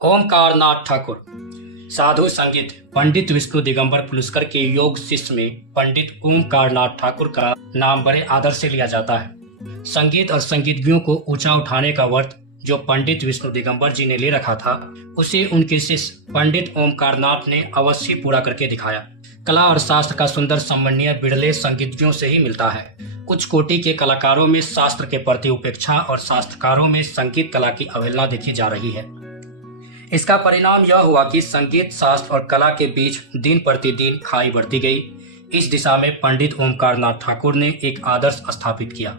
ओमकार नाथ ठाकुर साधु संगीत पंडित विष्णु दिगंबर पुलस्कर के योग शिष्य में पंडित ओमकार नाथ ठाकुर का नाम बड़े आदर से लिया जाता है। संगीत और संगीतज्ञों को ऊंचा उठाने का व्रत जो पंडित विष्णु दिगंबर जी ने ले रखा था, उसे उनके शिष्य पंडित ओमकार नाथ ने अवश्य पूरा करके दिखाया। कला और शास्त्र का सुंदर समन्वय बिरले संगीतज्ञों से ही मिलता है। कुछ कोटि के कलाकारों में शास्त्र के प्रति उपेक्षा और शास्त्रकारों में संगीत कला की अवहेलना देखी जा रही है। इसका परिणाम यह हुआ कि संगीत शास्त्र और कला के बीच दिन प्रतिदिन खाई बढ़ती गई। इस दिशा में पंडित ओमकार नाथ ठाकुर ने एक आदर्श स्थापित किया।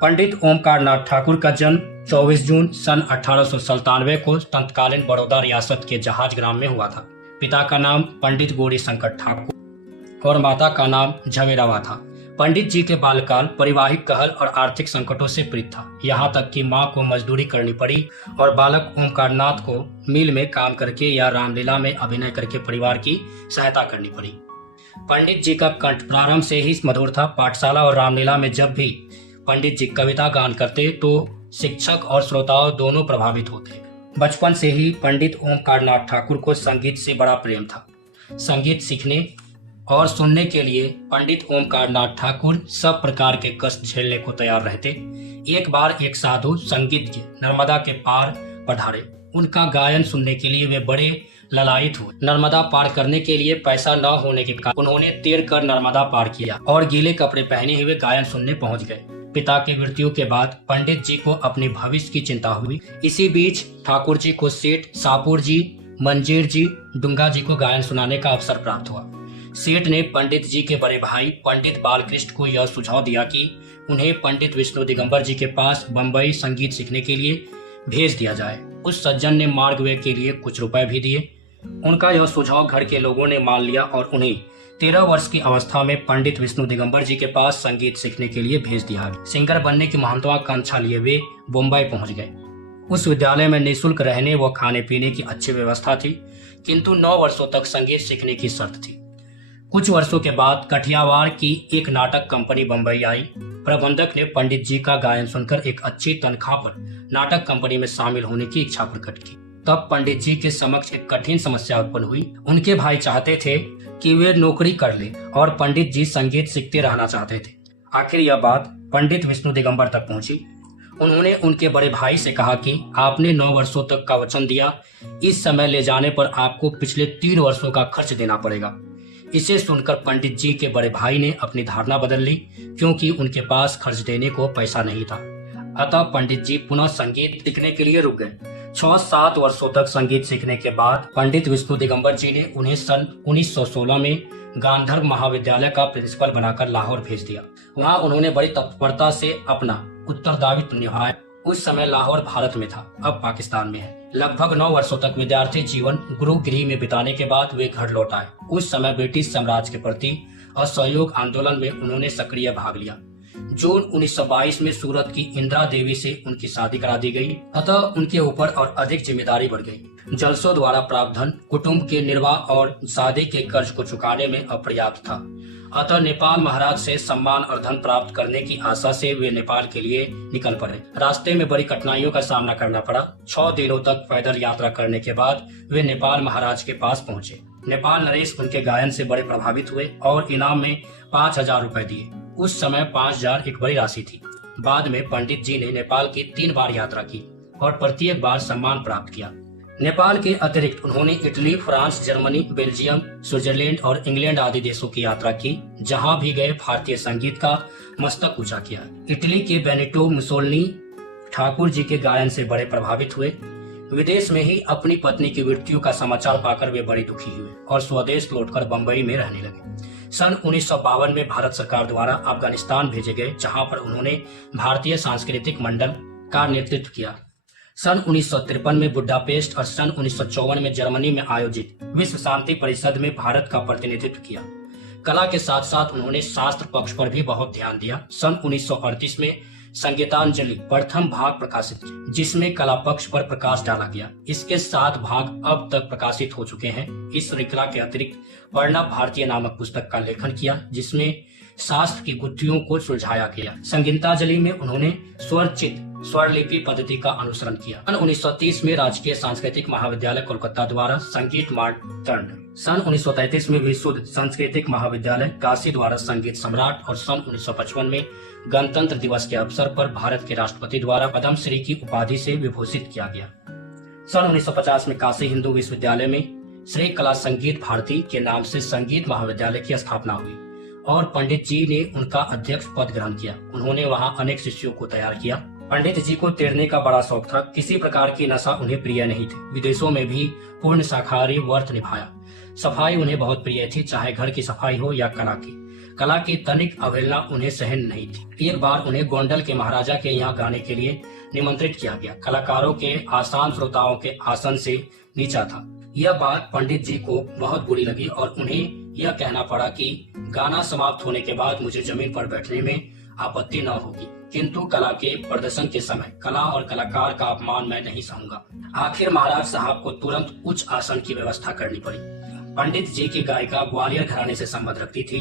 पंडित ओमकार नाथ ठाकुर का जन्म 24 जून सन 1897 को तत्कालीन बड़ौदा रियासत के जहाज ग्राम में हुआ था। पिता का नाम पंडित गौरी शंकर ठाकुर और माता का नाम झवेरावा था। पंडित जी के बालकाल पारिवारिक कहल और आर्थिक संकटों से पीड़ित था। यहाँ तक कि माँ को मजदूरी करनी पड़ी और बालक ओमकार नाथ को मिल में काम करके या रामलीला में अभिनय करके परिवार की सहायता करनी पड़ी। पंडित जी का कंठ प्रारंभ से ही मधुर था। पाठशाला और रामलीला में जब भी पंडित जी कविता गान करते तो शिक्षक और श्रोताओं दोनों प्रभावित होते। बचपन से ही पंडित ओमकार नाथ ठाकुर को संगीत से बड़ा प्रेम था। संगीत सीखने और सुनने के लिए पंडित ओमकार नाथ ठाकुर सब प्रकार के कष्ट झेलने को तैयार रहते। एक बार एक साधु संगीतज्ञ नर्मदा के पार पधारे। उनका गायन सुनने के लिए वे बड़े ललायित हुए। नर्मदा पार करने के लिए पैसा न होने के कारण उन्होंने तैर कर नर्मदा पार किया और गीले कपड़े पहने हुए गायन सुनने पहुंच गए। पिता की मृत्यु के बाद पंडित जी को अपने भविष्य की चिंता हुई। इसी बीच ठाकुर जी को सेठ सापुर जी, मंजीर जी, डुंगा जी को गायन सुनाने का अवसर प्राप्त हुआ। सेठ ने पंडित जी के बड़े भाई पंडित बालकृष्ण को यह सुझाव दिया कि उन्हें पंडित विष्णु दिगंबर जी के पास बम्बई संगीत सीखने के लिए भेज दिया जाए। उस सज्जन ने मार्ग व्यय के लिए कुछ रुपए भी दिए। उनका यह सुझाव घर के लोगों ने मान लिया और उन्हें 13 वर्ष की अवस्था में पंडित विष्णु दिगंबर जी के पास संगीत सीखने के लिए भेज दिया। सिंगर बनने की महत्वाकांक्षा लिए वे मुंबई पहुंच गए। उस विद्यालय में निःशुल्क रहने व खाने पीने की अच्छी व्यवस्था थी, किंतु 9 वर्षों तक संगीत सीखने की शर्त थी। कुछ वर्षों के बाद कठियावाड़ की एक नाटक कंपनी बंबई आई। प्रबंधक ने पंडित जी का गायन सुनकर एक अच्छी तनख्वाह पर नाटक कंपनी में शामिल होने की इच्छा प्रकट की। तब पंडित जी के समक्ष एक कठिन समस्या उत्पन्न हुई। उनके भाई चाहते थे कि वे नौकरी कर ले और पंडित जी संगीत सीखते रहना चाहते थे। आखिर यह बात पंडित विष्णु दिगंबर तक पहुंची। उन्होंने उनके बड़े भाई से कहा कि आपने 9 वर्षों तक का वचन दिया, इस समय ले जाने पर आपको पिछले 3 वर्षों का खर्च देना पड़ेगा। इसे सुनकर पंडित जी के बड़े भाई ने अपनी धारणा बदल ली, क्योंकि उनके पास खर्च देने को पैसा नहीं था। अतः पंडित जी पुनः संगीत सीखने के लिए रुक गए। 6-7 वर्षों तक संगीत सीखने के बाद पंडित विष्णु दिगंबर जी ने उन्हें सन 1916 में गांधर्व महाविद्यालय का प्रिंसिपल बनाकर लाहौर भेज दिया। वहाँ उन्होंने बड़ी तत्परता से अपना उत्तरदायित्व निभाया। उस समय लाहौर भारत में था, अब पाकिस्तान में है। लगभग 9 वर्षों तक विद्यार्थी जीवन गुरुगृह में बिताने के बाद वे घर लौट आए। उस समय ब्रिटिश साम्राज्य के प्रति असहयोग आंदोलन में उन्होंने सक्रिय भाग लिया। जून 1922 में सूरत की इंदिरा देवी से उनकी शादी करा दी गई। अतः उनके ऊपर और अधिक जिम्मेदारी बढ़ गई। जलसों द्वारा प्राप्त धन कुटुंब के निर्वाह और शादी के कर्ज को चुकाने में अपर्याप्त था। अतः नेपाल महाराज से सम्मान और धन प्राप्त करने की आशा से वे नेपाल के लिए निकल पड़े। रास्ते में बड़ी कठिनाइयों का सामना करना पड़ा। 6 दिनों तक पैदल यात्रा करने के बाद वे नेपाल महाराज के पास पहुंचे। नेपाल नरेश उनके गायन से बड़े प्रभावित हुए और इनाम में 5000 रुपए दिए। उस समय 5000 एक बड़ी राशि थी। बाद में पंडित जी ने नेपाल की 3 बार यात्रा की और प्रत्येक बार सम्मान प्राप्त किया। नेपाल के अतिरिक्त उन्होंने Italy, France, Germany, Belgium, Switzerland और इंग्लैंड आदि देशों की यात्रा की। जहां भी गए भारतीय संगीत का मस्तक ऊंचा किया। इटली के बेनिटो मुसोलिनी ठाकुर जी के गायन से बड़े प्रभावित हुए। विदेश में ही अपनी पत्नी की मृत्यु का समाचार पाकर वे बड़ी दुखी हुए और स्वदेश लौटकर बंबई में रहने लगे। सन 1952 में भारत सरकार द्वारा अफगानिस्तान भेजे गए, जहां पर उन्होंने भारतीय सांस्कृतिक मंडल का नेतृत्व किया। सन 1953 में बुडापेस्ट और सन 1954 में जर्मनी में आयोजित विश्व शांति परिषद में भारत का प्रतिनिधित्व किया। कला के साथ साथ उन्होंने शास्त्र पक्ष पर भी बहुत ध्यान दिया। सन 1938 में संगीतांजलि प्रथम भाग प्रकाशित, जिसमें कला पक्ष पर प्रकाश डाला गया। इसके 7 भाग अब तक प्रकाशित हो चुके हैं। इस श्रृंखला के अतिरिक्त वर्णा भारतीय नामक पुस्तक का लेखन किया, जिसमें शास्त्र की गुत्थियों को सुलझाया गया। संगीतांजलि में उन्होंने स्वरचित स्वरलिपि पद्धति का अनुसरण किया। सन 1930 में राजकीय सांस्कृतिक महाविद्यालय कोलकाता द्वारा संगीत मानदंड, सन 1933 में विशुद्ध सांस्कृतिक महाविद्यालय काशी द्वारा संगीत सम्राट और सन 1955 में गणतंत्र दिवस के अवसर पर भारत के राष्ट्रपति द्वारा पद्मश्री की उपाधि से विभूषित किया गया। सन 1950 में काशी हिंदू विश्वविद्यालय में श्री कला संगीत भारती के नाम से संगीत महाविद्यालय की स्थापना हुई और पंडित जी ने उनका अध्यक्ष पद ग्रहण किया। उन्होंने वहां अनेक शिष्यों को तैयार किया। पंडित जी को तैरने का बड़ा शौक था। किसी प्रकार की नशा उन्हें प्रिय नहीं थी। विदेशों में भी पूर्ण शाकाहारी व्रत निभाया। सफाई उन्हें बहुत प्रिय थी, चाहे घर की सफाई हो या कला की तनिक अवहेलना उन्हें सहन नहीं थी। एक बार उन्हें गोंडल के महाराजा के यहाँ गाने के लिए निमंत्रित किया गया। कलाकारों के आसान श्रोताओं के आसन से नीचा था। यह बात पंडित जी को बहुत बुरी लगी और उन्हें यह कहना पड़ा कि गाना समाप्त होने के बाद मुझे जमीन पर बैठने में आपत्ति न होगी, किंतु कला के प्रदर्शन के समय कला और कलाकार का अपमान मैं नहीं सहूंगा। आखिर महाराज साहब को तुरंत उच्च आसन की व्यवस्था करनी पड़ी। पंडित जी की गायिका ग्वालियर घराने से संबंध रखती थी।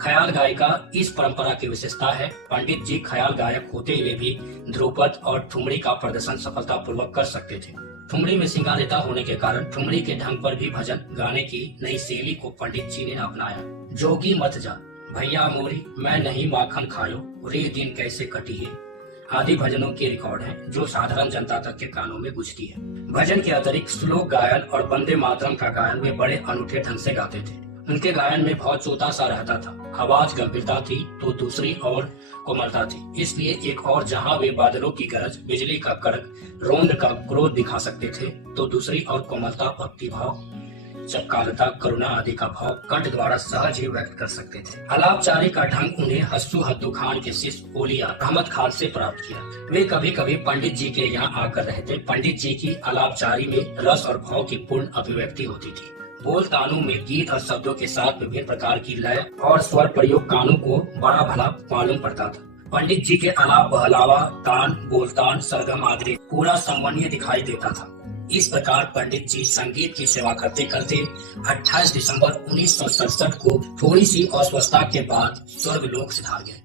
ख्याल गायिका इस परंपरा की विशेषता है। पंडित जी ख्याल गायक होते हुए भी ध्रुपद और ठुमरी का प्रदर्शन सफलता पूर्वक कर सकते थे। ठुमरी में सिंगारिता होने के कारण ठुमरी के ढंग पर भी भजन गाने की नई शैली को पंडित जी ने अपनाया। जोगी मत जा भैया मोरी, मैं नहीं माखन खायो, रे दिन कैसे कटी है आदि भजनों के रिकॉर्ड हैं, जो साधारण जनता तक के कानों में गूंजती है। भजन के अतिरिक्त श्लोक गायन और वंदे मातरम का गायन वे बड़े अनूठे ढंग से गाते थे। उनके गायन में बहुत चोता सा रहता था। आवाज गंभीरता थी तो दूसरी और कोमलता थी। इसलिए एक और जहां वे बादलों की गरज, बिजली का कड़क, रौद्र का क्रोध दिखा सकते थे, तो दूसरी और कोमलता, भक्ति भाव, चपकालता, करुणा आदि का भाव कंठ द्वारा सहज ही व्यक्त कर सकते थे। अलापचारी का ढंग उन्हें हस्सू हद्दू खान के शिष्य ओलिया अहमद खान से प्राप्त किया। वे कभी कभी पंडित जी के यहाँ आकर रहते। पंडित जी की अलापचारी में रस और भाव की पूर्ण अभिव्यक्ति होती थी। बोल तानों में गीत और शब्दों के साथ विभिन्न प्रकार की लय और स्वर प्रयोग कानों को बड़ा भला मालूम पड़ता था। पंडित जी के अलाप बहलावा, तान, बोलतान, सरगम आदि पूरा समन्वय दिखाई देता था। इस प्रकार पंडित जी संगीत की सेवा करते करते 28 दिसंबर 1967 को थोड़ी सी अस्वस्थता के बाद स्वर्गलोक सिधार गए।